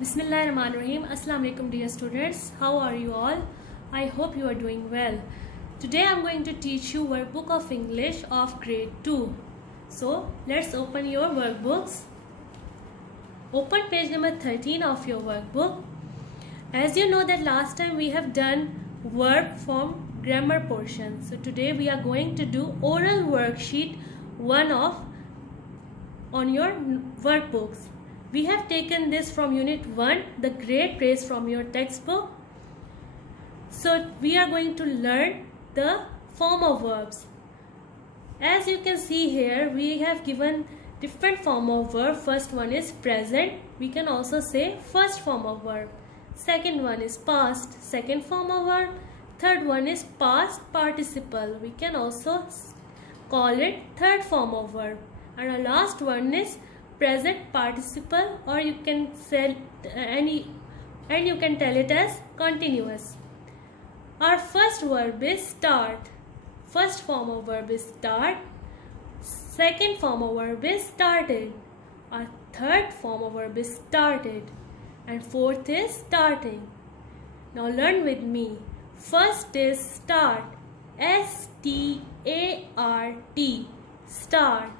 Bismillahirrahmanirrahim. Assalamu alaikum dear students. How are you all? I hope you are doing well. Today I am going to teach you workbook of English of grade 2. So let's open your workbooks. Open page number 13 of your workbook. As you know that last time we have done verb form grammar portion. So today we are going to do oral worksheet 1 of on your workbooks. We have taken this from unit 1, the great praise from your textbook. So we are going to learn the form of verbs. As you can see here, we have given different form of verb. First one is present. We can also say first form of verb. Second one is past, second form of verb. Third one is past participle. We can also call it third form of verb. And our last one is present participle, or you can say you can tell it as continuous. Our first verb is start. First form of verb is start. Second form of verb is started. Our third form of verb is started. And fourth is starting. Now learn with me. First is start. S-T-A-R-T. Start.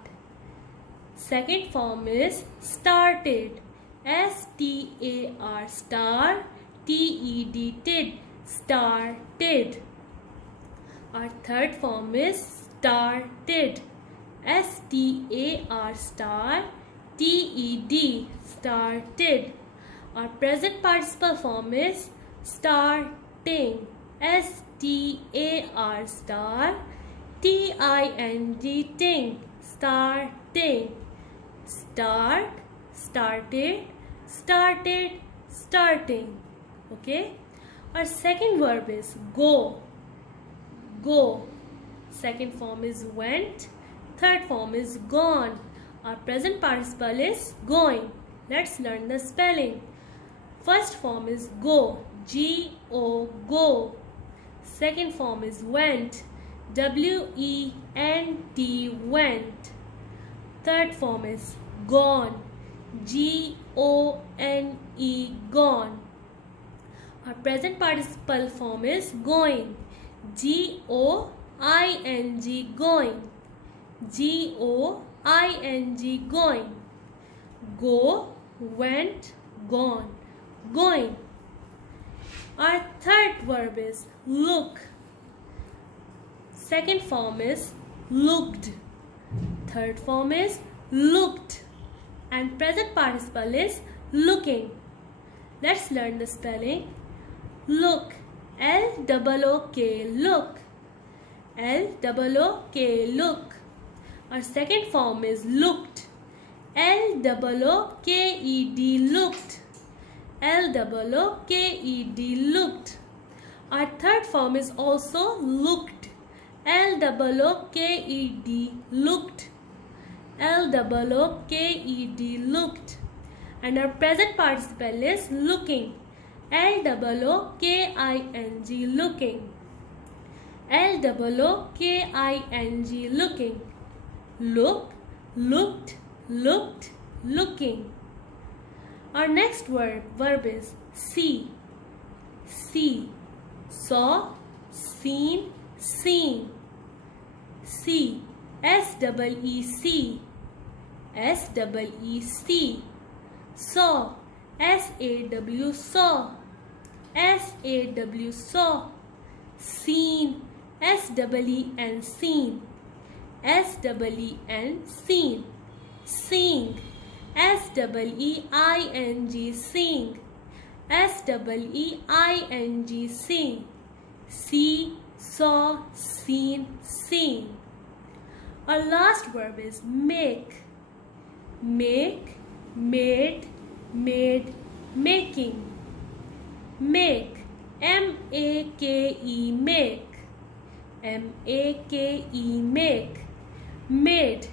Second form is started. S-T-A-R star T-E-D tid. Started. Our third form is started. S-T-A-R star T-E-D. Started. Our present participle form is starting. S-T-A-R star T-I-N-G ting. Starting. Start, started, started, starting. Okay. Our second verb is go. Go. Second form is went. Third form is gone. Our present participle is going. Let's learn the spelling. First form is go. G-O, go. Second form is went. W-E-N-T, went. Third form is gone. G-O-N-E, gone. Our present participle form is going. G-O-I-N-G, going. G-O-I-N-G, going. Go, went, gone. Going. Our third verb is look. Second form is looked. Third form is looked. And present participle is looking. Let's learn the spelling. Look. L-O-O-K, look. L-O-O-K, look. Our second form is looked. L-O-O-K-E-D, looked. L-O-O-K-E-D, looked. Our third form is also looked. L-O-O-K-E-D, looked. L-O-O-K-E-D, looked. And our present participle is looking. L-O-O-K-I-N-G, looking. L-O-O-K-I-N-G, looking. Look, looked, looked, looking. Our next verb is see. See. Saw, seen, seen. See. S-E-E-C. S-E-E-C. Saw. S-A-W, saw. S-A-W, saw. Seen. S-E-E-N, seen. S-E-E-N, seen. Seeing. S-E-E-I-N-G, seeing. S-E-E-I-N-G, seeing. See, saw, seen, seeing. Our last verb is make. Make, made, made, making. Make. M-A-K-E, make. M-A-K-E, make. Made.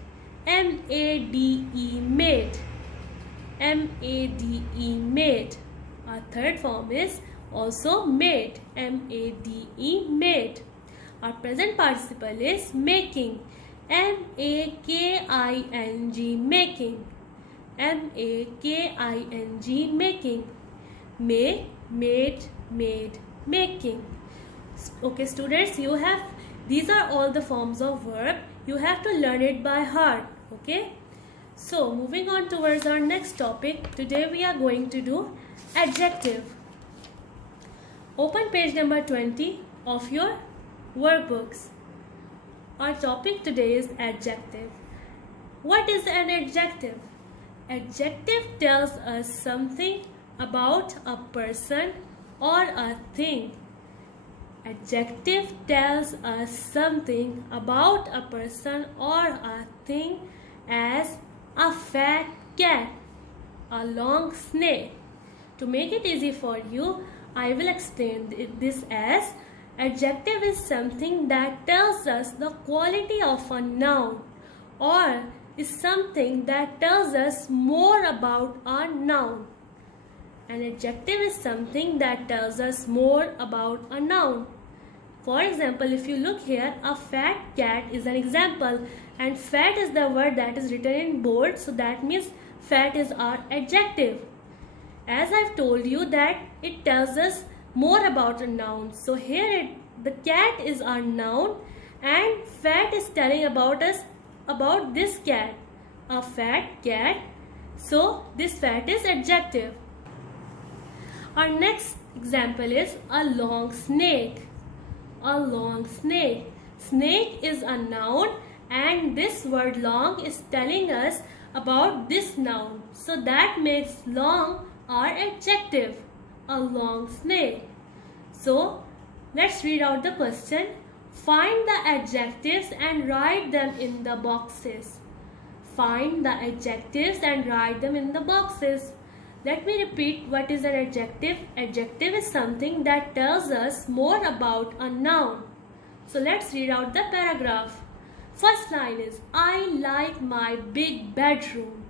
M-A-D-E, made. M-A-D-E, made. Our third form is also made. M-A-D-E, made. Our present participle is making. M-A-K-I-N-G, making. M-A-K-I-N-G, making. Make, made, made, making. Okay students, these are all the forms of verb. You have to learn it by heart. Okay, so moving on towards our next topic. Today we are going to do adjective. Open page number 20 of your workbooks. Our topic today is adjective. What is an adjective? Adjective tells us something about a person or a thing. Adjective tells us something about a person or a thing, as a fat cat, a long snake. To make it easy for you, I will explain this as adjective is something that tells us the quality of a noun, or is something that tells us more about a noun. An adjective is something that tells us more about a noun. For example, if you look here, a fat cat is an example, and fat is the word that is written in bold, so that means fat is our adjective. As I've told you that it tells us more about a noun. So here the cat is our noun and fat is telling about us about this cat, a fat cat. So this fat is adjective. Our next example is a long snake. A long snake. Snake is a noun and this word long is telling us about this noun. So that makes long our adjective. A long snake. So let's read out the question. Find the adjectives and write them in the boxes. Find the adjectives and write them in the boxes. Let me repeat what is an adjective. Adjective is something that tells us more about a noun. So let's read out the paragraph. First line is, I like my big bedroom.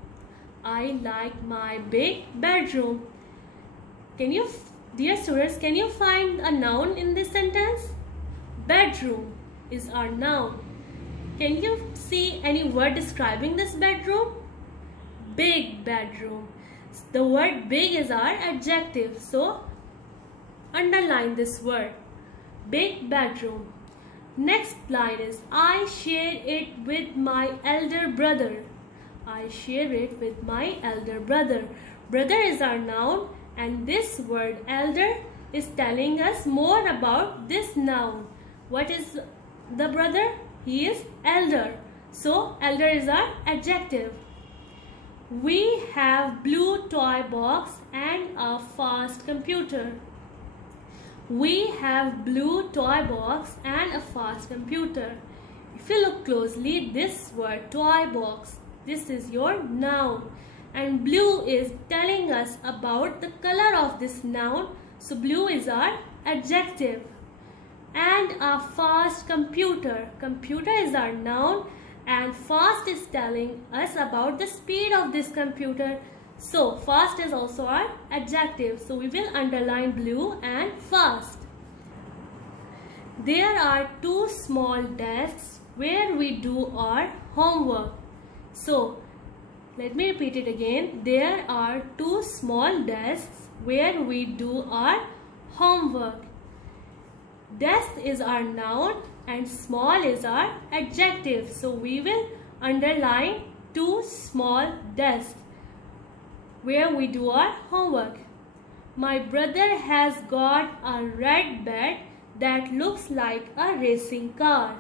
I like my big bedroom. Dear students, can you find a noun in this sentence? Bedroom is our noun. Can you see any word describing this bedroom? Big bedroom. The word big is our adjective, so underline this word. Big bedroom. Next line is, I share it with my elder brother. I share it with my elder brother. Brother is our noun and this word elder is telling us more about this noun. What is the brother? He is elder. So elder is our adjective. We have blue toy box and a fast computer. We have blue toy box and a fast computer. If you look closely, this word toy box, this is your noun, and blue is telling us about the color of this noun. So blue is our adjective. And a fast computer. Computer is our noun and fast is telling us about the speed of this computer. So fast is also our adjective. So we will underline blue and fast. There are two small desks where we do our homework. So let me repeat it again. There are two small desks where we do our homework. Desk is our noun and small is our adjective. So we will underline two small desks where we do our homework. My brother has got a red bed that looks like a racing car.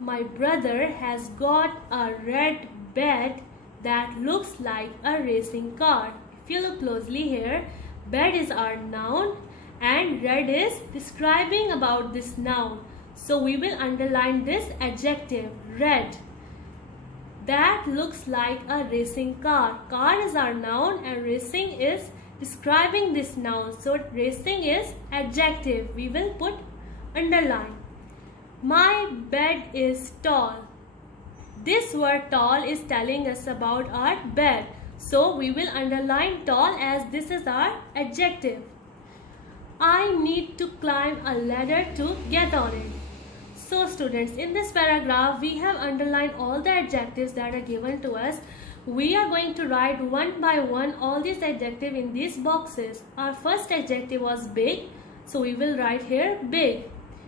My brother has got a red bed that looks like a racing car. If you look closely here, bed is our noun and red is describing about this noun. So we will underline this adjective, red. That looks like a racing car. Car is our noun and racing is describing this noun. So racing is adjective. We will put underline. My bed is tall. This word tall is telling us about our bed. So we will underline tall as this is our adjective. I need to climb a ladder to get on it. So students, in this paragraph we have underlined all the adjectives that are given to us. We are going to write one by one all these adjectives in these boxes. Our first adjective was big, so we will write here big.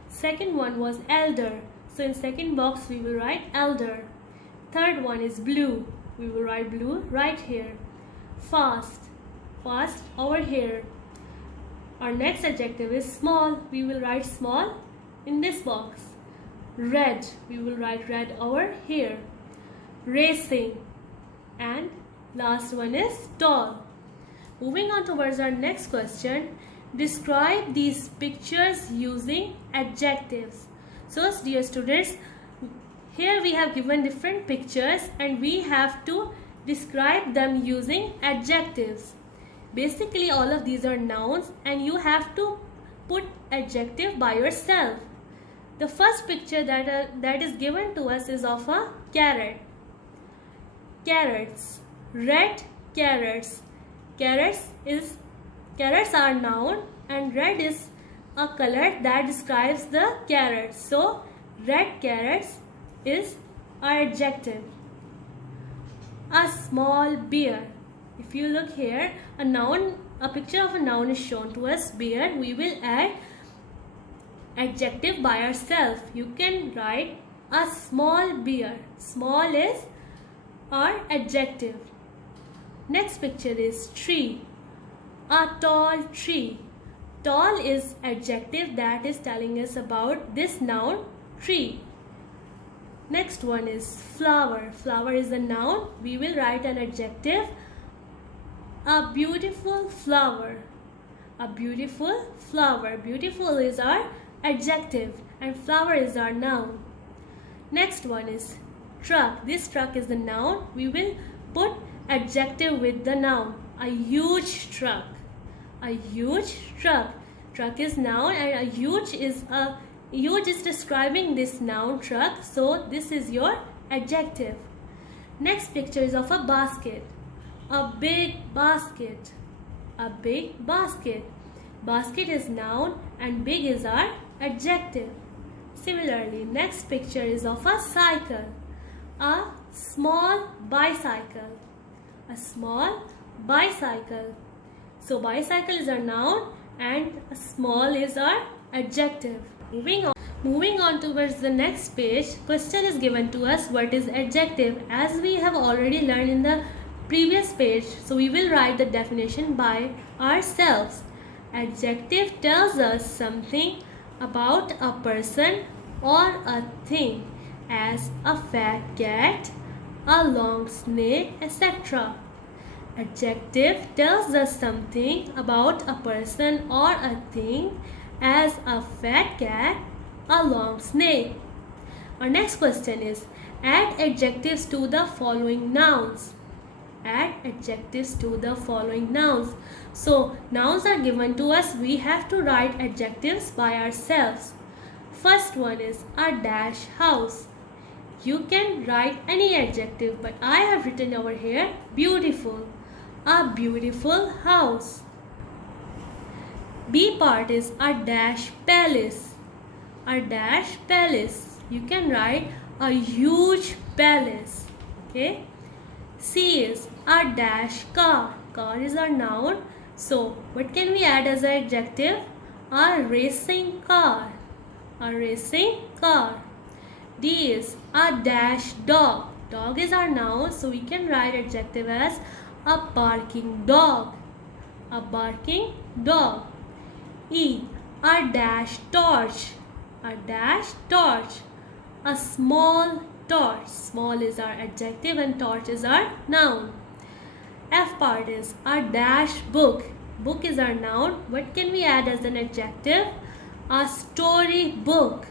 Second one was elder, so in second box we will write elder. Third one is blue, we will write blue right here. Fast, fast over here. Our next adjective is small, we will write small in this box. Red, we will write red over here. Racing, and last one is tall. Moving on towards our next question, describe these pictures using adjectives. So dear students, here we have given different pictures and we have to describe them using adjectives. Basically all of these are nouns and you have to put adjective by yourself. The first picture that is given to us is of a carrot. Carrots, red carrots. Carrots are noun and red is a color that describes the carrots. So red carrots is our adjective. A small bear. If you look here, a picture of a noun is shown to us, bear. We will add adjective by ourselves. You can write a small bear. Small is our adjective. Next picture is tree. A tall tree. Tall is adjective that is telling us about this noun tree. Next one is flower. Flower is a noun. We will write an adjective. A beautiful flower. A beautiful flower. Beautiful is our adjective and flower is our noun. Next one is truck. This truck is the noun. We will put adjective with the noun. A huge truck. A huge truck. Truck is noun and a huge is describing this noun truck. So this is your adjective. Next picture is of a basket. A big basket. A big basket. Basket is noun and big is our adjective. Similarly, next picture is of a cycle. A small bicycle. A small bicycle. So bicycle is our noun and a small is our adjective. Moving on towards the next page, question is given to us what is adjective, as we have already learned in the previous page. So we will write the definition by ourselves. Adjective tells us something about a person or a thing, as a fat cat, a long snake, etc. Adjective tells us something about a person or a thing, as a fat cat, a long snake. Our next question is add adjectives to the following nouns. Add adjectives to the following nouns. So nouns are given to us. We have to write adjectives by ourselves. First one is a dash house. You can write any adjective, but I have written over here beautiful. A beautiful house. B part is a dash palace. A dash palace. You can write a huge palace. Okay. C is a dash car. Car is a noun. So what can we add as an adjective? A racing car. A racing car. D is a dash dog. Dog is our noun, so we can write adjective as a barking dog. A barking dog. E, a dash torch. A dash torch. A small torch. Small is our adjective and torch is our noun. F part is a dash book. Book is our noun. What can we add as an adjective? A story book.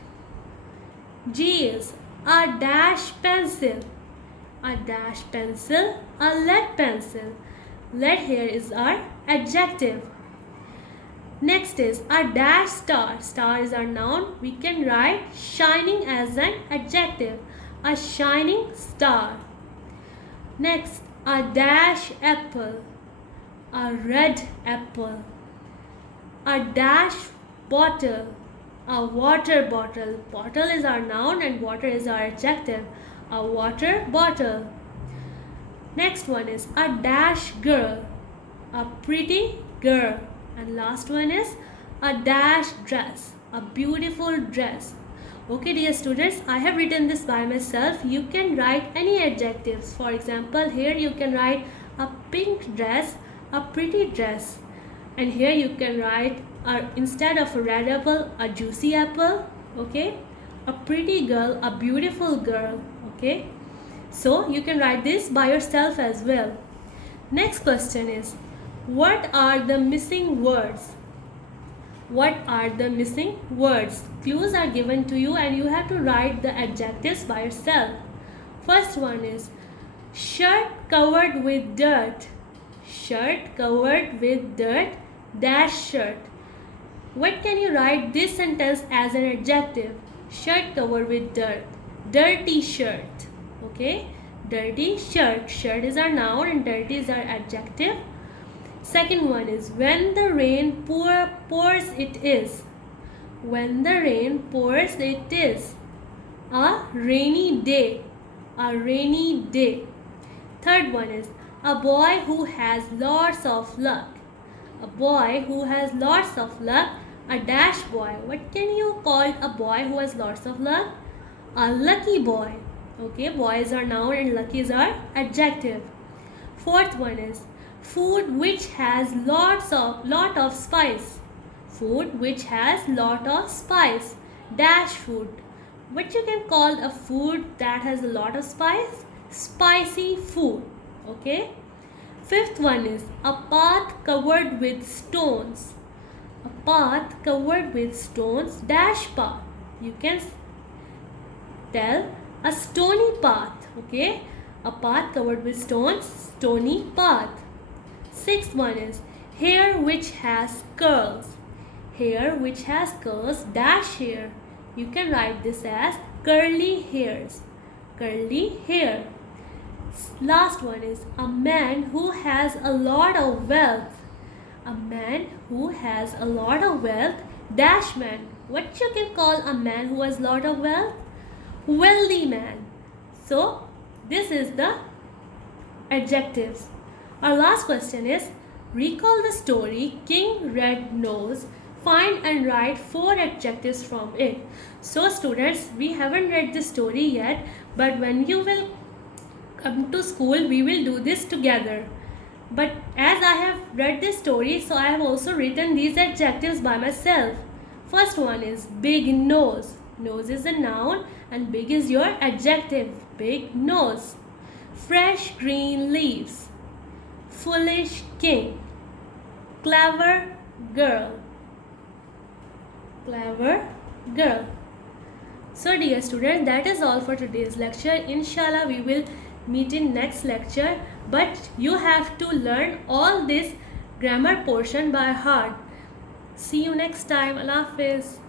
G is a dash pencil. A dash pencil, a lead pencil. Lead here is our adjective. Next is a dash star. Star is our noun. We can write shining as an adjective. A shining star. Next, a dash apple. A red apple. A dash bottle. A water bottle. Bottle is our noun and water is our adjective. A water bottle. Next one is a dash girl, a pretty girl. And last one is a dash dress, a beautiful dress. Okay dear students, I have written this by myself. You can write any adjectives. For example, here you can write a pink dress, a pretty dress. And here you can write instead of a red apple, a juicy apple. Okay, a pretty girl, a beautiful girl. Okay, so you can write this by yourself as well. Next question is, what are the missing words? What are the missing words? Clues are given to you and you have to write the adjectives by yourself. First one is shirt covered with dirt. Shirt covered with dirt dash shirt. What can you write this sentence as an adjective? Shirt covered with dirt. Dirty shirt. Okay, dirty shirt. Shirt is our noun and dirty is our adjective. Second one is when the rain pours it is. When the rain pours it is. A rainy day. A rainy day. Third one is a boy who has lots of luck. A boy who has lots of luck. A dash boy. What can you call a boy who has lots of luck? A lucky boy. Okay, boy is our noun and lucky is our adjective. Fourth one is food which has lot of spice. Food which has lot of spice. Dash food. What you can call a food that has a lot of spice? Spicy food. Okay. Fifth one is a path covered with stones. A path covered with stones dash path. You can tell a stony path. Okay. A path covered with stones, stony path. Sixth one is hair which has curls. Hair which has curls dash hair. You can write this as curly hairs. Curly hair. Last one is a man who has a lot of wealth. A man who has a lot of wealth dash man. What you can call a man who has a lot of wealth? Wealthy man. So this is the adjectives. Our last question is recall the story King Red Nose. Find and write 4 adjectives from it. So students, we haven't read the story yet, but when you will come to school, we will do this together. But as I have read this story, so I have also written these adjectives by myself. First one is big nose. Nose is a noun and big is your adjective. Big nose. Fresh green leaves. Foolish king. Clever girl. Clever girl. So dear student, that is all for today's lecture. Inshallah we will meet in next lecture, but you have to learn all this grammar portion by heart. See you next time. Allah Hafiz.